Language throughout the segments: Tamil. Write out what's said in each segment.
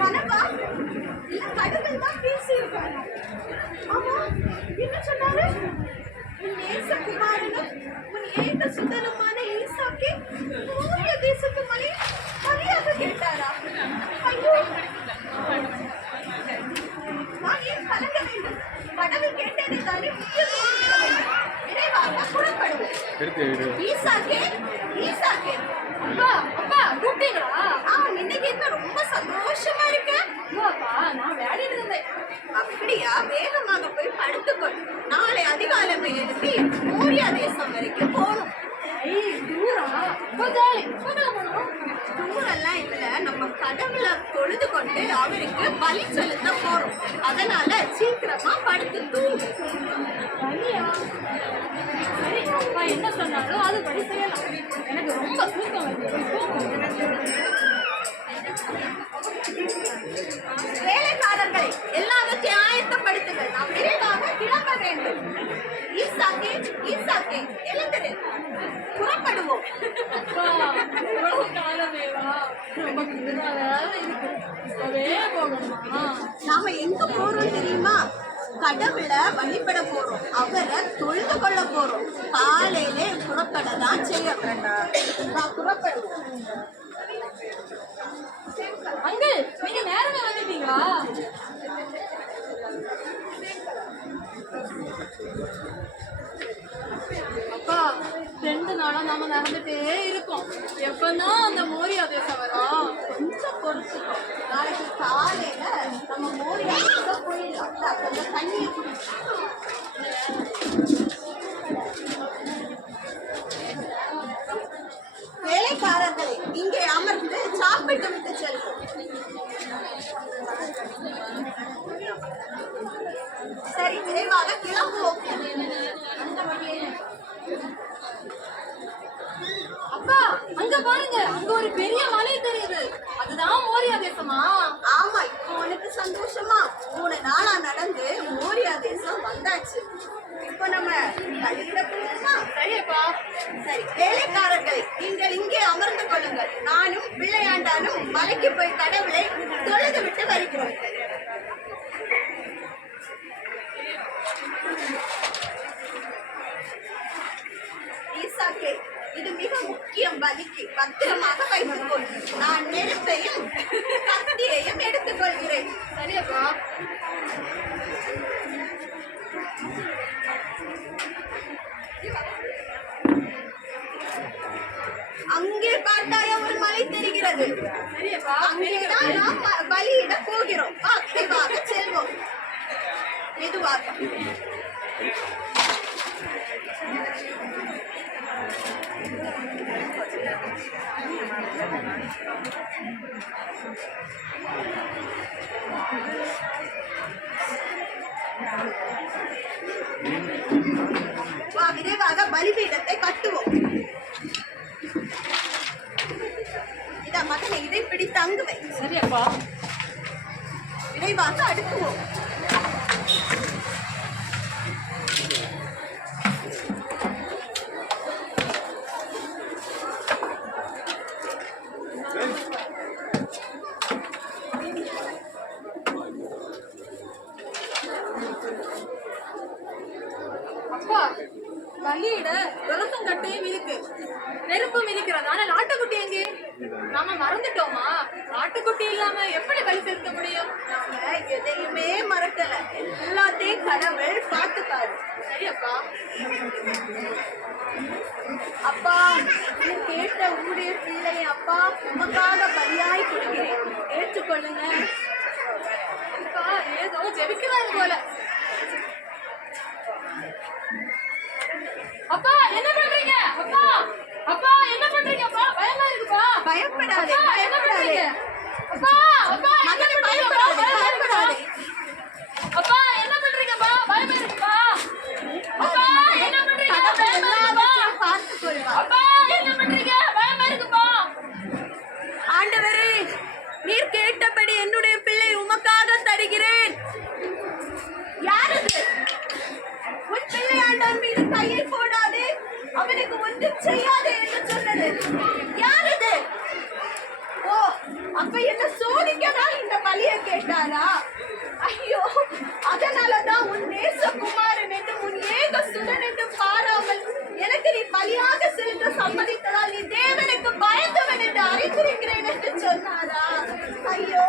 கனவா இல்ல கடவுள் தான் பேசியிருக்காங்க. ஆமா, என்ன சொன்னாரு? உன் நேசகுமாரனும் உன் ஏக சுதனுமான ஈசாக்கே மோரிய தேசத்து மலை மரியாதை கேட்டாரா? ஐயோ, நான் ஏன் கலங்க வேண்டும்? கடவுள் கேட்டதை தானே விரைவாக புறப்படுவோம். ஈசாக்கே, ஈசாக்கே, அப்பா அப்பா கூப்பிட்டீங்களா? இன்னைக்கு என்ன ரொம்ப சந்தோஷமா இருக்க? அப்பா நான் வேலையில இருந்தேன். அப்படியா? வேகமாக போய் படுத்துக்கொள். நாளை அதிகாலமே எழுப்பி மோரியா தேசம் வரைக்கும் போகணும். தூரெல்லாம் இல்ல, நம்ம கடவுளை தொழுது கொண்டு அவருக்கு பலி செலுத்த போறோம். அதனால சீக்கிரமா படுத்து தூங்கு. சரி, அப்பா என்ன சொன்னாலும் அது படி செய்யலாம். எனக்கு ரொம்ப தூக்கம் வருது. வேலைக்காரர்களை எல்லாவற்றையும் ஆயத்தப்படுத்துங்கள். நாம் விரைவாக கிளம்ப வேண்டும். ஈசாக்கே, ஈசாக்கே, எழுந்திரு, புறப்படுவோம். நாம எங்க போறோம் தெரியுமா? கடவுளை வழிபட போறோம், அவரை தொழுது கொள்ள போறோம். காலையிலே புறப்படதான் செய்ய வேண்டாம். புறப்படுவோம். அங்கிள், நீங்க நேரமே வந்துட்டீங்களா? அப்பா 2 நாளா நாம நடந்துட்டே இருக்கோம். எப்பதான் அந்த மோரியா தேசம் வரும்? கொஞ்சம் பொறுத்துக்கோ. நாளைக்கு காலையில நம்ம மோரியா தேசம் போயிடலாம். கொஞ்சம் தண்ணியை குடிச்சு வேலைக்காரர்களை இங்கே அமர்ந்து சாப்பிட்டு விட்டு செல்வோம். சரி, விரைவாக கிளம்புவோம். அப்பா அங்க பாருங்க, அங்க ஒரு பெரிய மலை தெரியுது. அதுதான் மோரியா தேசமா? ஆமா, இப்போ உனக்கு சந்தோஷமா? 3 நாளா நடந்து மோரியா தேசம் வந்தாச்சு. இப்போ நம்ம பலியிட போகணுமா? சரியப்பா. சரி, வேலைக்காரர்களை நீங்கள் இங்கே அமர்ந்து கொள்ளுங்கள். நானும் பிள்ளையாண்டானும் மலைக்கு போய் கடவுளை தொழுது விட்டு வருகிறோம். ஈசாக்கே, இது மிக முக்கியம். பலிக்கு பத்திரமாக வைத்துக்கொள். நான் நெருப்பையும் கத்தியையும் எடுத்துக் கொள்கிறேன். சரியப்பா. அங்கே பார்த்தாயா ஒரு மலை தெரிகிறது? சரியப்பா. அங்கேதான் நாம் பலியிட போகிறோம். விரைவாக செல்வோம். மெதுவாக. விரைவாக பலிபீடத்தை கட்டுவோம். இத மகனை, இதை பிடித்து அங்கு வை. சரியப்பா. விரைவாக அடுக்குவோம். அப்பா, பலியிட விரதம் கட்டையும் இருக்கு, நெருப்பும் இருக்கிறது. ஆனா நாட்டுக்குட்டி எங்கே? நாம மறந்துட்டோமா? நாட்டுக்குட்டி இல்லாம எப்படி பலி செலுத்த முடியும்? நாம எதையுமே மறக்கல. எல்லாத்தையும் கடவுள் பார்த்துக்காரு. சரியப்பா. அப்பா, நீ கேட்ட உங்களுடைய பிள்ளை அப்பா உமக்காக பலியாய் கொடுக்கிறேன். ஏற்றுக்கொள்ளுங்க. அப்பா ஏதோ ஜெபிக்கிறாங்க போல. அப்பா என்ன பண்றீங்க? அப்பா அப்பா என்ன பண்றீங்க? அப்பா பயமா இருக்குப்பா. பயப்படாதே, பயப்படாதே. அப்பா அப்பா மகனே, பயப்படாதே, பயப்படாதே. அப்பா என்ன பண்றீங்கப்பா? பயமா இருக்குப்பா. அப்பா என்ன பண்றீங்க? பயமா இருக்குப்பா. பார்த்துக்கொள்வா. அப்பா என்ன பண்றீங்க? பயமா இருக்குப்பா. ஆண்டவரே, நீர் கேட்டபடி என்னுடைய பிள்ளை உமக்காக தருகிறேன். யாரது? உன் பிள்ளை ஆண்டவர் மீது கையை போடாதே, அவனுக்கு ஒன்றும் செய்யாதே. சொன்னாரா? ஐயோ, அதனாலதான் உன் நேசகுமாரன் என்று உன் ஏக சுதன் என்று பாராமல் எனக்கு நீ பலியாக செலுத்த சம்மதித்ததால் நீ தேவனுக்கு பயந்தவன் என்று அறிந்திருக்கிறேன் என்று சொன்னாரா? ஐயோ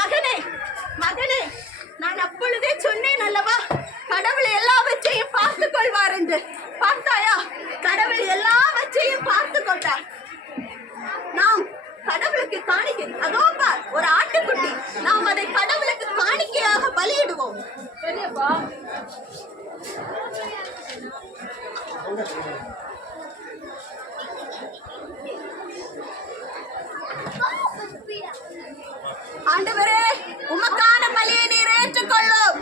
மகனே, மகனே, நான் அப்பொழுதே சொன்னேன் அல்லவா, கடவுள் எல்லாவற்றையும் பார்த்துக் கொள்வார் என்று. பார்த்தாயா? கடவுள் எல்லாவற்றையும் பார்த்து கொண்டார். நாம் கடவுளுக்கு காணிக்கை, அதோ பார் ஒரு ஆட்டுக்குட்டி, நாம் அதை கடவுளுக்கு காணிக்கையாக பலியிடுவோம். பெரியப்பா, ஆண்டவரே, உமக்கான பலியை நீர் ஏற்றுக்கொள்ளும்.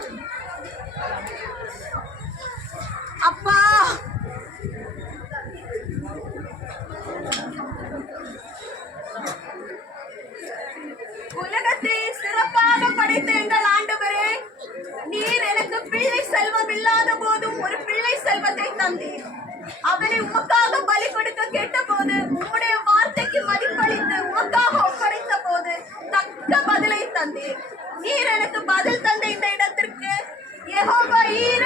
அப்பா, உலகத்தை சிறப்பாக படைத்த எங்கள் ஆண்டவரே, நீர் எனக்கு பிள்ளை செல்வம் இல்லாத போதும் ஒரு பிள்ளை செல்வத்தை தந்தீர். அவனை உமக்காக பலி கொடுக்க கேட்ட போது உம்முடைய வார்த்தைக்கு மதிப்பளித்து உமக்காக ஒப்படைத்த போது தக்க பதிலை தந்தீர். நீர் எனக்கு பதில் தந்த இந்த இடத்திற்கு யெகோவா ஈரே